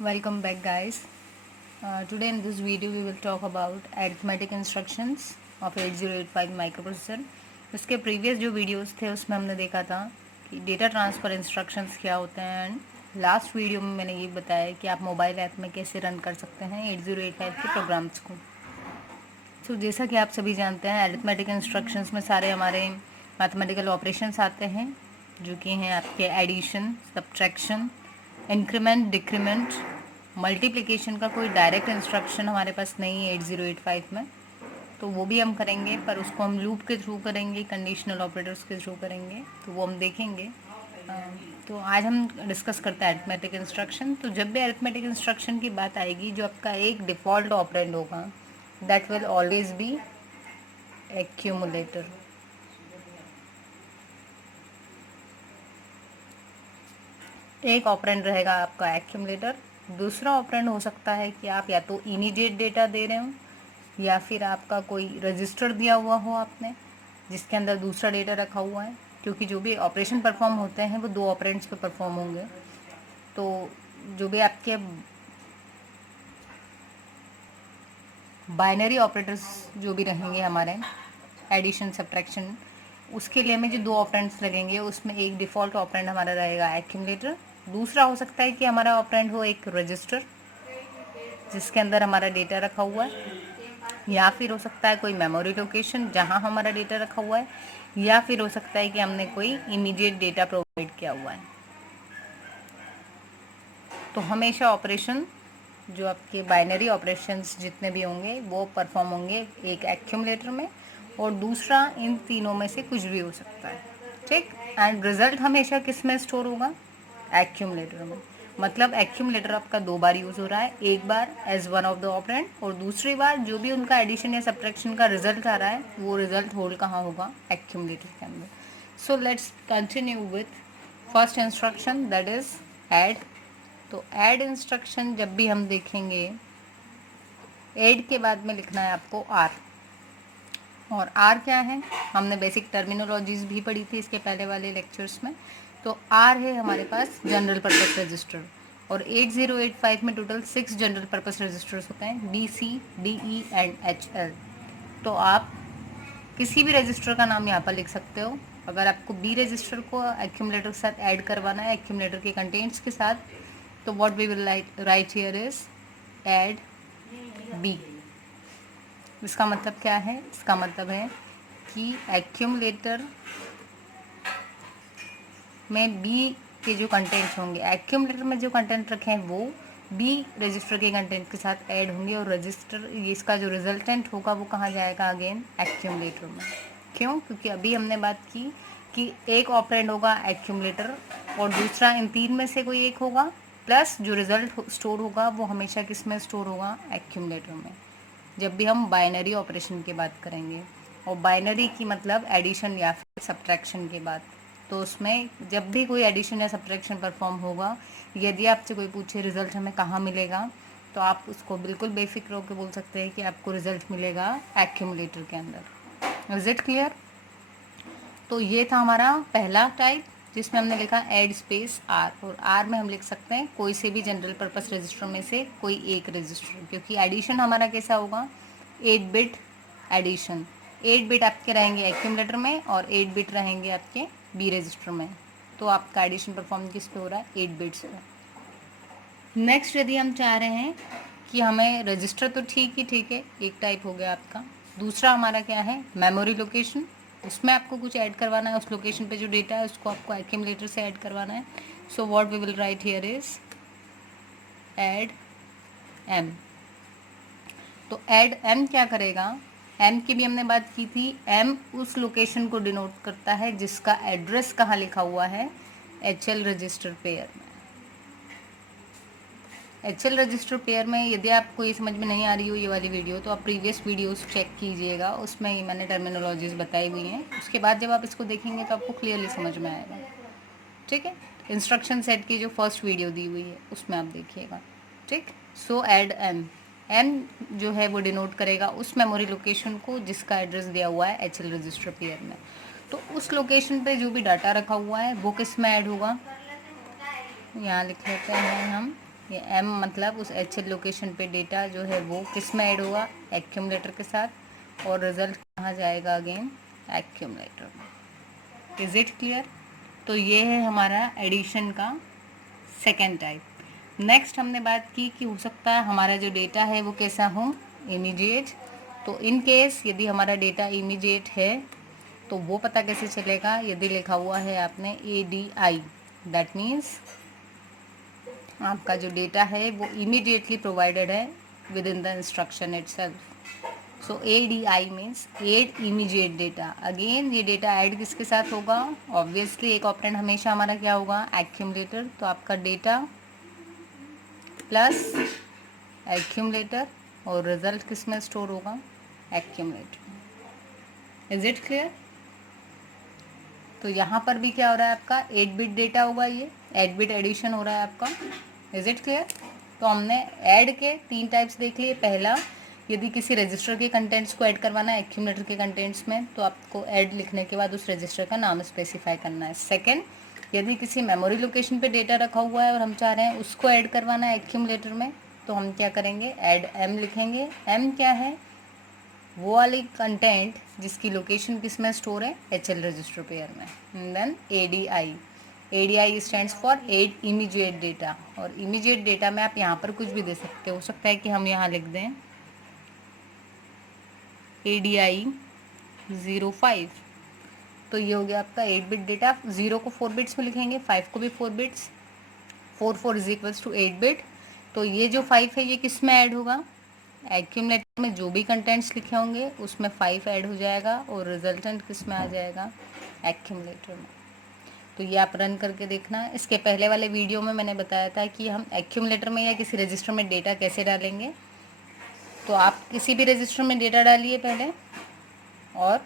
Welcome back, guys. Today in this video we will talk about arithmetic instructions of 8085 microprocessor. इसके previous जो videos थे उसमें हमने देखा था कि डेटा ट्रांसफ़र इंस्ट्रक्शंस क्या होते हैं एंड लास्ट वीडियो में मैंने ये बताया कि आप मोबाइल ऐप में कैसे रन कर सकते हैं 8085 के प्रोग्राम्स को। तो जैसा कि आप सभी जानते हैं अरिथमेटिक इंस्ट्रक्शंस में सारे हमारे मैथमेटिकल ऑपरेशंस आते हैं जो कि हैं आपके addition, subtraction, increment, decrement, multiplication का कोई डायरेक्ट इंस्ट्रक्शन हमारे पास नहीं है 8085 में, तो वो भी हम करेंगे पर उसको हम लूप के थ्रू करेंगे, कंडीशनल ऑपरेटर्स के थ्रू करेंगे, तो वो हम देखेंगे। तो आज हम डिस्कस करते हैं अरिथमेटिक इंस्ट्रक्शन। तो जब भी अरिथमेटिक इंस्ट्रक्शन की बात आएगी, जो आपका एक डिफ़ॉल्ट ऑपरेंड होगा that will always be accumulator. एक ऑपरेंड रहेगा आपका एक्यूमुलेटर। दूसरा ऑपरेंड हो सकता है कि आप या तो इमीडिएट डेटा दे रहे हो या फिर आपका कोई रजिस्टर दिया हुआ हो आपने जिसके अंदर दूसरा डेटा रखा हुआ है, क्योंकि जो भी ऑपरेशन परफॉर्म होते हैं वो दो ऑपरेंड्स पे परफॉर्म होंगे। तो जो भी आपके बाइनरी ऑपरेटर्स जो भी रहेंगे हमारे एडिशन, सब्ट्रैक्शन, उसके लिए हमें जो दो ऑपरेंड्स लगेंगे उसमें एक डिफ़ॉल्ट ऑपरेंड हमारा रहेगा एक्यूमुलेटर। दूसरा हो सकता है कि हमारा ऑपरेंड हो एक रजिस्टर जिसके अंदर हमारा डेटा रखा हुआ है, या फिर हो सकता है कोई मेमोरी लोकेशन जहां हमारा डेटा रखा हुआ है, या फिर हो सकता है कि हमने कोई इमीडिएट डेटा प्रोवाइड किया हुआ है। तो हमेशा ऑपरेशन जो आपके बाइनरी ऑपरेशंस जितने भी होंगे वो परफॉर्म होंगे एक एक्यूमुलेटर में, और दूसरा इन तीनों में से कुछ भी हो सकता है, ठीक। एंड रिजल्ट हमेशा किस में स्टोर होगा? एक्यूमुलेटर में। मतलब एक्यूमुलेटर आपका दो बार यूज़ हो रहा है, एक बार as one of the operand और दूसरी बार जो भी उनका एडिशन या सब्ट्रैक्शन का रिजल्ट आ रहा है वो रिजल्ट होल्ड कहाँ होगा? एक्यूमुलेटर के अंदर। So let's continue with first instruction that is add. तो ऐड इंस्ट्रक्शन जब भी हम देखेंगे, ऐड के बाद में लिखना है आपको आर। और आर क्या है? हमने बेसिक टर्मिनोलॉजीज भी पढ़ी थी इसके पहले वाले लेक्चर्स में। तो आर है हमारे पास जनरल पर्पस रजिस्टर, और 8085 में टोटल 6 जनरल पर्पस रजिस्टर्स होते हैं, B, C, D, E and H, L. तो आप किसी भी रजिस्टर का नाम यहाँ पर लिख सकते हो। अगर आपको बी रजिस्टर को एक्यूमुलेटर के साथ ऐड करवाना है, एक्यूमुलेटर के कंटेंट्स के साथ, तो what we will write here is add B. इसका मतलब क्या है? इसका मतलब है कि एक्यूमुलेटर में बी के जो कंटेंट होंगे, एक्यूमुलेटर में जो कंटेंट रखे हैं वो बी रजिस्टर के कंटेंट के साथ ऐड होंगे, और रजिस्टर इसका जो रिजल्टेंट होगा वो कहाँ जाएगा? अगेन एक्यूमुलेटर में। क्यों? क्योंकि अभी हमने बात की कि एक ऑपरेंड होगा एक्यूमुलेटर और दूसरा इन तीन में से कोई एक होगा, प्लस जो रिजल्ट स्टोर होगा वो हमेशा किस में स्टोर होगा? एक्यूमुलेटर में। जब भी हम बाइनरी ऑपरेशन की बात करेंगे, और बाइनरी की मतलब एडिशन या फिर सब्ट्रैक्शन की बात, तो उसमें जब भी कोई एडिशन या सब्ट्रैक्शन परफॉर्म होगा, यदि आपसे कोई पूछे रिजल्ट हमें कहाँ मिलेगा, तो आप उसको बिल्कुल बेफिक्र होकर बोल सकते हैं कि आपको रिजल्ट मिलेगा एक्यूमुलेटर के अंदर। Is it clear? तो ये था हमारा पहला टाइप जिसमें हमने लिखा ऐड स्पेस आर, और आर में हम लिख सकते हैं कोई से भी जनरल पर्पस रजिस्टर में से कोई एक रजिस्टर, क्योंकि एडिशन हमारा कैसा होगा? 8 बिट एडिशन। 8 बिट आपके रहेंगे एक्यूमुलेटर में और 8 बिट रहेंगे आपके बी रजिस्टर में। तो आपका एडिशन परफॉर्म किस पे हो रहा है? 8 बिट्स पे। नेक्स्ट यदि हम चाह रहे हैं कि हमें रजिस्टर, तो ठीक है, एक टाइप हो गया आपका। दूसरा हमारा क्या है? Memory location. उसमें आपको कुछ ऐड करवाना है, उस लोकेशन पे जो डेटा है उसको आपको एक्यूमुलेटर से ऐड करवाना है। So what we will write here is add M. तो ऐड एम क्या करेगा? एम की भी हमने बात की थी। एम उस लोकेशन को डिनोट करता है जिसका एड्रेस कहाँ लिखा हुआ है? एच एल रजिस्टर पेयर में। एच एल रजिस्टर पेयर में यदि आपको ये समझ में नहीं आ रही हो ये वाली वीडियो, तो आप प्रीवियस वीडियोस चेक कीजिएगा, उसमें ही मैंने टर्मिनोलॉजीज बताई हुई हैं। उसके बाद जब आप इसको देखेंगे तो आपको क्लियरली समझ में आएगा, ठीक है। इंस्ट्रक्शन सेट की जो फर्स्ट वीडियो दी हुई है उसमें आप देखिएगा, ठीक। सो ऐड एम। एम जो है वो डिनोट करेगा उस मेमोरी लोकेशन को जिसका एड्रेस दिया हुआ है एच एल रजिस्टर पेयर में। तो उस लोकेशन पे जो भी डाटा रखा हुआ है वो किस में ऐड होगा? यहाँ लिख लेते हैं हम ये एम मतलब उस एच एल लोकेशन पे डेटा जो है वो किस में ऐड होगा, एक्यूमुलेटर के साथ, और रिजल्ट कहाँ जाएगा, अगेन एक्यूमुलेटर में। Is it clear? तो ये है हमारा एडिशन का सेकेंड टाइप। नेक्स्ट हमने बात की कि हो सकता है हमारा जो डेटा है वो कैसा हो, इमीडिएट। तो इन केस यदि हमारा डेटा इमीडिएट है तो वो पता कैसे चलेगा, यदि लिखा हुआ है आपने ADI, दैट मीन्स आपका जो डेटा है वो इमीडिएटली प्रोवाइडेड है within the instruction itself. So ADI means add immediate data. Again ये डेटा ऐड किसके साथ होगा, ऑब्वियसली एक ऑपरेंड हमेशा हमारा क्या होगा, एक्यूमुलेटर। तो आपका डेटा प्लस एक्यूमुलेटर और रिजल्ट किस में स्टोर होगा, एक्यूमुलेटर। Is it clear? तो यहाँ पर भी क्या हो रहा है आपका 8 बिट डेटा होगा, ये 8 बिट एडिशन हो रहा है आपका। Is it clear? तो हमने ऐड के 3 टाइप्स देख लिए। पहला, यदि किसी रजिस्टर के कंटेंट्स को ऐड करवाना है एक्यूमुलेटर के कंटेंट्स में, तो आपको ऐड लिखने के बाद उस रजिस्टर का नाम स्पेसिफाई करना है। सेकेंड, यदि किसी मेमोरी लोकेशन पे डेटा रखा हुआ है और हम चाह रहे हैं उसको ऐड करवाना है एक्यूमुलेटर में, तो हम क्या करेंगे, ऐड एम लिखेंगे। एम क्या है, वो वाली कंटेंट जिसकी लोकेशन किस में स्टोर है, HL रजिस्टर पेयर में। Then ADI stands for add immediate data. और इमीडिएट डेटा में आप यहाँ पर कुछ भी दे सकते हो सकता है कि हम यहाँ लिख दें ADI 05। तो ये हो गया आपका 8 बिट डेटा। 0 को 4 बिट्स में लिखेंगे, 5 को भी 4 bits, 4 is equals to 8 bit. तो ये जो 5 है ये किस में ऐड होगा, एक्यूमुलेटर में जो भी कंटेंट्स लिखे होंगे उसमें 5 ऐड हो जाएगा और रिजल्टेंट किस में आ जाएगा, एक्यूमुलेटर में। तो ये आप रन करके देखना। इसके पहले वाले वीडियो में मैंने बताया था कि हम एक्यूमुलेटर में या किसी रजिस्टर में डेटा कैसे डालेंगे। तो आप किसी भी रजिस्टर में डेटा डालिए पहले, और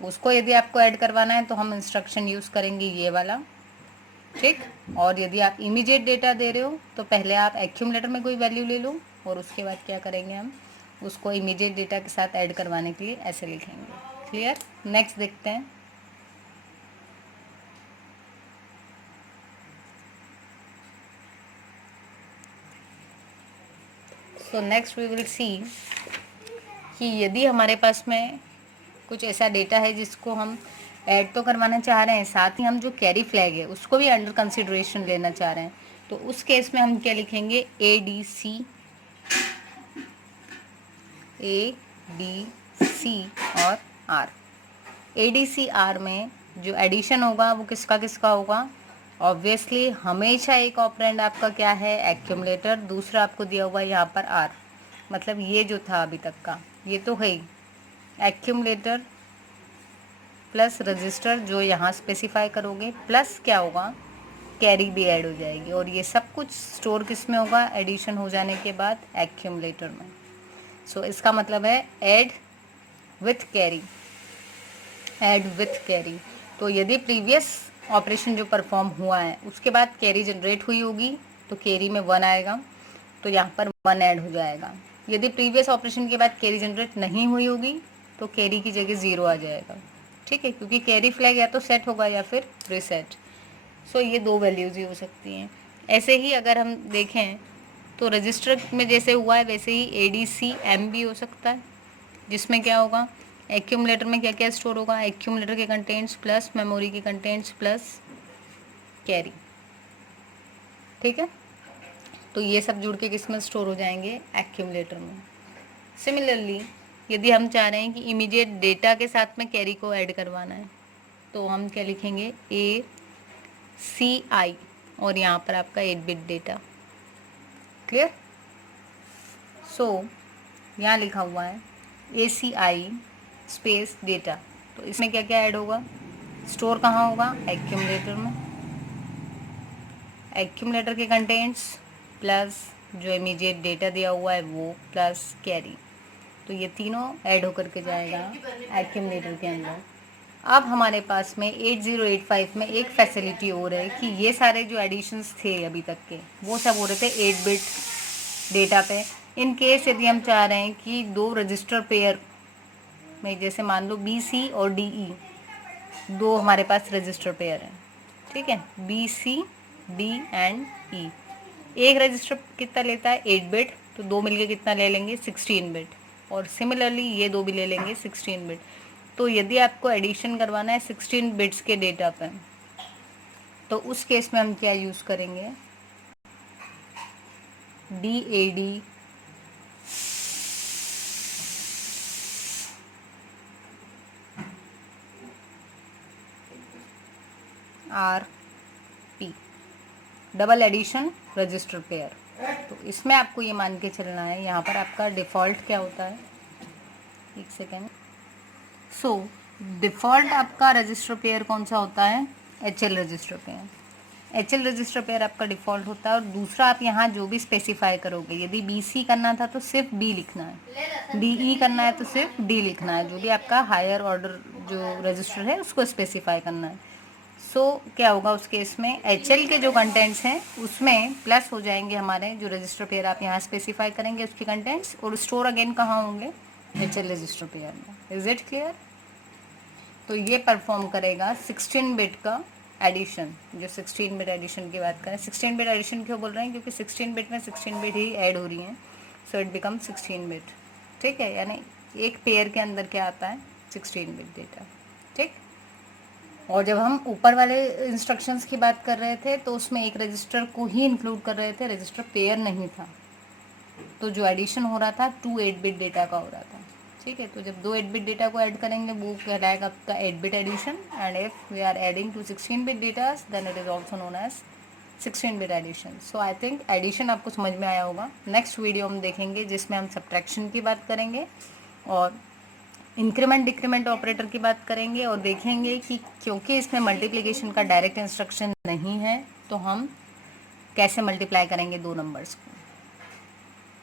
उसको यदि आपको ऐड करवाना है तो हम इंस्ट्रक्शन यूज़ करेंगे ये वाला, ठीक। और यदि आप इमीडिएट डेटा दे रहे हो तो पहले आप एक्यूमुलेटर में कोई वैल्यू ले लो और उसके बाद क्या करेंगे, हम उसको इमीडिएट डेटा के साथ ऐड करवाने के लिए ऐसे लिखेंगे। क्लियर? नेक्स्ट देखते हैं। So next we will see कि यदि हमारे पास में कुछ ऐसा डेटा है जिसको हम ऐड तो करवाना चाह रहे हैं, साथ ही हम जो कैरी फ्लैग है उसको भी अंडर कंसिडरेशन लेना चाह रहे हैं, तो उस केस में हम क्या लिखेंगे, ADC और R। ADCR में जो एडिशन होगा वो किसका किसका होगा, ऑब्वियसली हमेशा एक ऑपरेंड आपका क्या है, एक्यूमुलेटर, दूसरा आपको दिया हुआ है यहाँ पर R। मतलब ये जो था अभी तक का ये तो है ही, एक्यूमुलेटर प्लस रजिस्टर जो यहाँ स्पेसिफाई करोगे, प्लस क्या होगा, कैरी भी ऐड हो जाएगी। और ये सब कुछ स्टोर किस में होगा, एडिशन हो जाने के बाद एक्यूमुलेटर में। सो इसका मतलब है add with carry, add with carry. तो यदि प्रीवियस ऑपरेशन जो परफॉर्म हुआ है उसके बाद कैरी जनरेट हुई होगी तो कैरी में 1 आएगा, तो यहाँ पर 1 ऐड हो जाएगा। यदि प्रीवियस ऑपरेशन के बाद कैरी जनरेट नहीं हुई होगी तो कैरी की जगह 0 आ जाएगा, ठीक है, क्योंकि कैरी फ्लैग या तो सेट होगा या फिर रीसेट। सो ये 2 वैल्यूज़ ही हो सकती हैं। ऐसे ही अगर हम देखें तो रजिस्टर में जैसे हुआ है वैसे ही ADCM भी हो सकता है, जिसमें क्या होगा, एक्यूमुलेटर में क्या क्या स्टोर होगा, एक्यूमुलेटर के कंटेंट्स प्लस मेमोरी के कंटेंट्स प्लस कैरी, ठीक है। तो ये सब जुड़ के किस में स्टोर हो जाएंगे, एक्यूमुलेटर में। सिमिलरली यदि हम चाह रहे हैं कि इमीडिएट डेटा के साथ में कैरी को ऐड करवाना है तो हम क्या लिखेंगे, ACI और यहाँ पर आपका 8 बिट डेटा। क्लियर? सो यहाँ लिखा हुआ है ACI स्पेस डेटा। तो इसमें क्या क्या ऐड होगा, स्टोर कहाँ होगा, एक्यूमुलेटर में, एक्यूमुलेटर के कंटेंट्स प्लस जो इमीडिएट डेटा दिया हुआ है वो प्लस कैरी। तो ये तीनों ऐड होकर के जाएगा एक्यूमुलेटर के अंदर। अब हमारे पास में 8085 में एक फैसिलिटी और है कि ये सारे जो एडिशंस थे अभी तक के वो सब हो रहे थे 8 बिट डेटा पे। इन केस यदि हम चाह रहे हैं कि 2 रजिस्टर पेयर में, जैसे मान लो BC और DE, 2 हमारे पास रजिस्टर पेयर हैं, ठीक है, BC D एंड E। एक रजिस्टर कितना लेता है 8 बिट, तो दो मिलके कितना ले लेंगे 16 बिट, और सिमिलरली ये दो भी ले लेंगे 16 बिट। तो यदि आपको एडिशन करवाना है 16 बिट्स के डेटा पे, तो उस केस में हम क्या यूज़ करेंगे, DAD RP, double addition register pair. तो इसमें आपको ये मान के चलना है, यहाँ पर आपका डिफ़ॉल्ट क्या होता है, एक सेकेंड। सो डिफ़ॉल्ट आपका रजिस्टर पेयर कौन सा होता है, HL register pair. HL register pair आपका डिफ़ॉल्ट होता है। और दूसरा आप यहाँ जो भी स्पेसिफाई करोगे, यदि BC करना था तो सिर्फ B लिखना है, DE करना है तो सिर्फ D लिखना है, जो भी आपका हायर ऑर्डर जो रजिस्टर है उसको स्पेसिफाई करना है। सो क्या होगा उस केस में, HL के जो कंटेंट्स हैं उसमें प्लस हो जाएंगे हमारे जो रजिस्टर पेयर आप यहाँ स्पेसिफाई करेंगे उसके कंटेंट्स, और स्टोर अगेन कहाँ होंगे, HL रजिस्टर पेयर में। Is it clear? तो ये परफॉर्म करेगा 16 बिट का एडिशन। जो 16 बिट एडिशन की बात करें, 16 बिट एडिशन क्यों बोल रहे हैं, क्योंकि 16 बिट में 16 बिट ही ऐड हो रही हैं, सो इट बिकम 16 बिट। ठीक है, यानी एक पेयर के अंदर क्या आता है 16 बिट डेटा। ठीक। और जब हम ऊपर वाले इंस्ट्रक्शंस की बात कर रहे थे तो उसमें एक रजिस्टर को ही इंक्लूड कर रहे थे, रजिस्टर पेयर नहीं था, तो जो एडिशन हो रहा था 2 8 बिट डेटा का हो रहा था। ठीक है, तो जब 2 8 बिट डेटा को ऐड करेंगे वो कहलाएगा आपका 8 bit addition, and if we are adding to 16 bit data then it is also known as 16 bit addition. So I think addition आपको समझ में आया होगा। नेक्स्ट वीडियो हम देखेंगे जिसमें हम सब्ट्रैक्शन की बात करेंगे और इंक्रीमेंट डिक्रीमेंट ऑपरेटर की बात करेंगे, और देखेंगे कि क्योंकि इसमें मल्टीप्लिकेशन का डायरेक्ट इंस्ट्रक्शन नहीं है तो हम कैसे मल्टीप्लाई करेंगे दो नंबर्स को।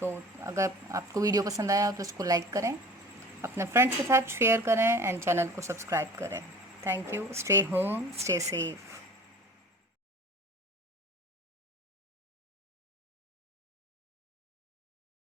तो अगर आपको वीडियो पसंद आया तो इसको लाइक करें, अपने फ्रेंड्स के साथ शेयर करें एंड चैनल को सब्सक्राइब करें। Thank you. Stay home, stay safe.